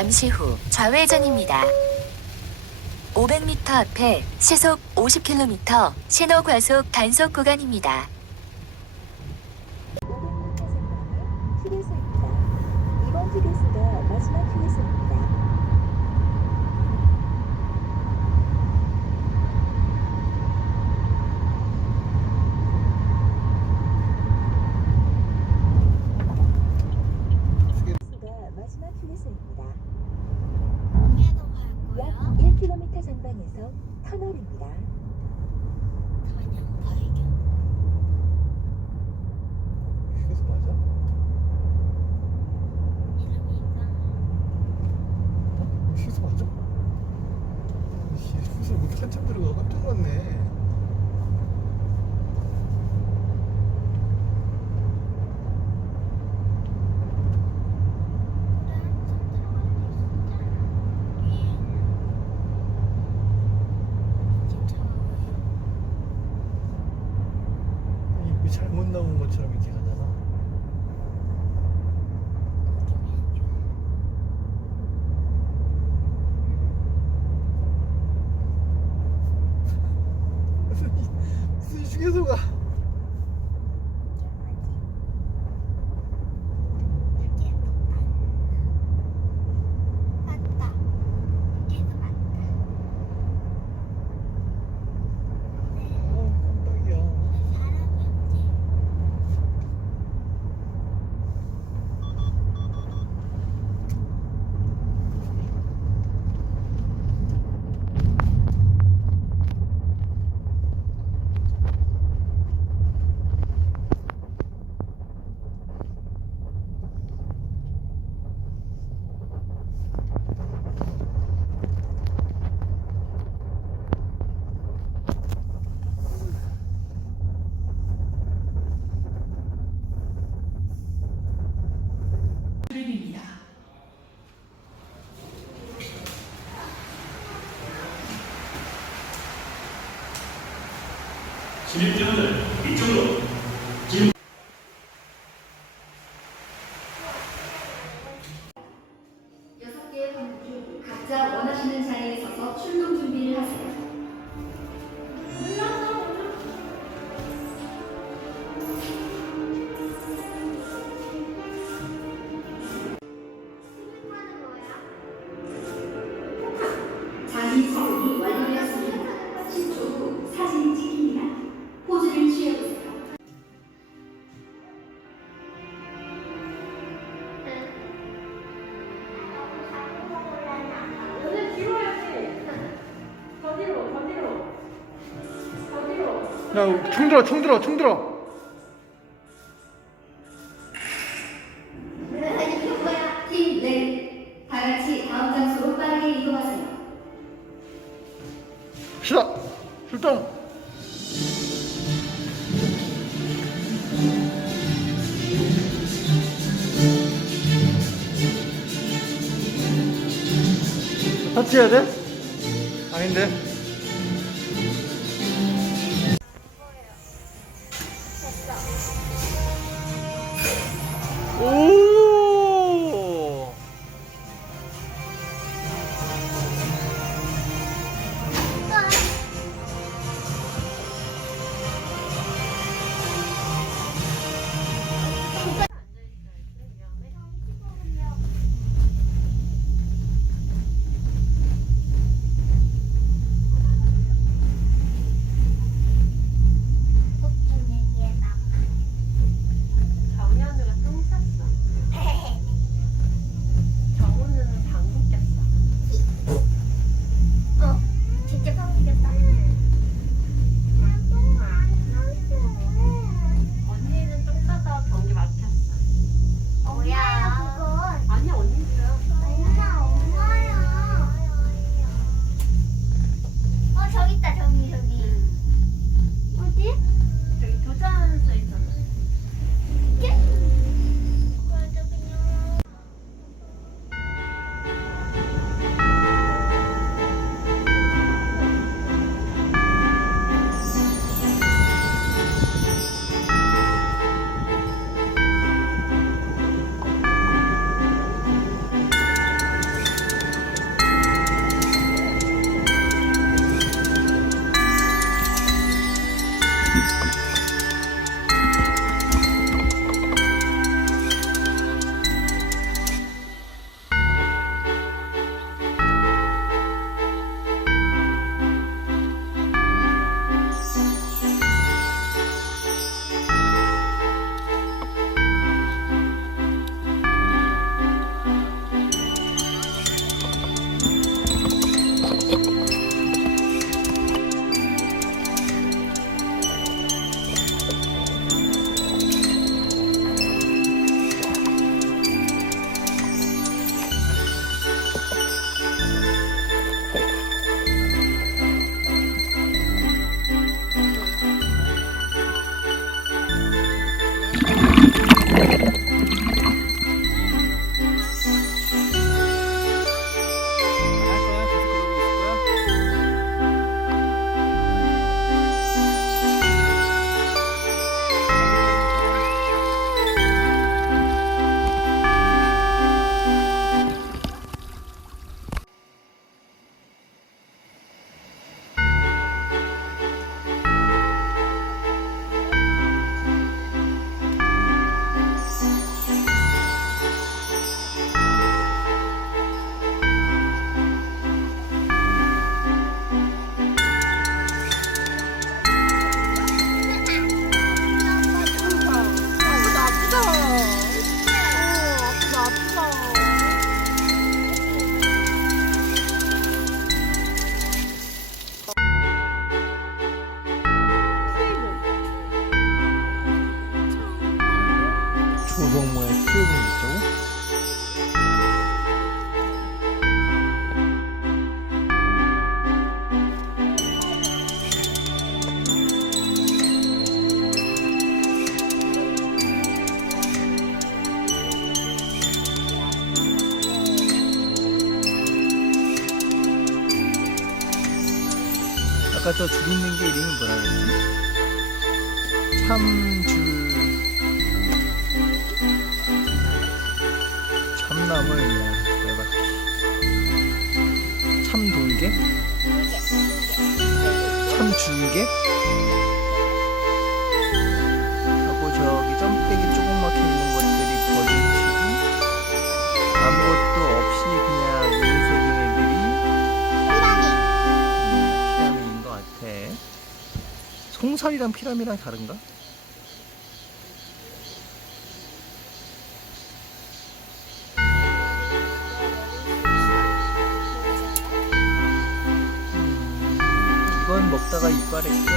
잠시 후 좌회전입니다. 500m 앞에 시속 50km 신호 과속 단속 구간입니다. 500m 상방에 휴게소입니다. 이번 휴게소가 마지막 휴게소입니다. 휴게소가 마지막 휴게소입니다. 약 1km 전방에서 터널입니다. 휴게소 맞아? 휴게소 맞아? 휴게소 문 한참 들어가 깜짝 놀랐네. 입이 잘못 나온 것처럼 이렇게 가잖아. 무슨 휴게소가 깜짝이야. 트립입니다. 진입대원들 이쪽으로. 여섯 개의 관문 중 각자 원하시는 자리에 서서 출동 준비를 하세요. 자기 사진이 완료되었습니다. 10초 후 사진 찍힙니다. 포즈를 취해보세요. 야, 총 들어, 총 들어, 총 들어. 팀 네. 다 같이 다음 장소로 빠르게 이동하세요. 갑시다. 출동. 터치해야 돼? 아닌데. 오! 아까 저 줄 있는 게 이름이 뭐라 그랬지? 참줄 참나물 대박 참돌개? 참줄개? 하고 저기 점백이 조그맣게 있는 것들이 버들치고 아무것도 없이 그냥 은색인 애들이 피라미인 것 같아. 송살이랑 피라미랑 다른가? 이건 먹다가 이빨에 껴.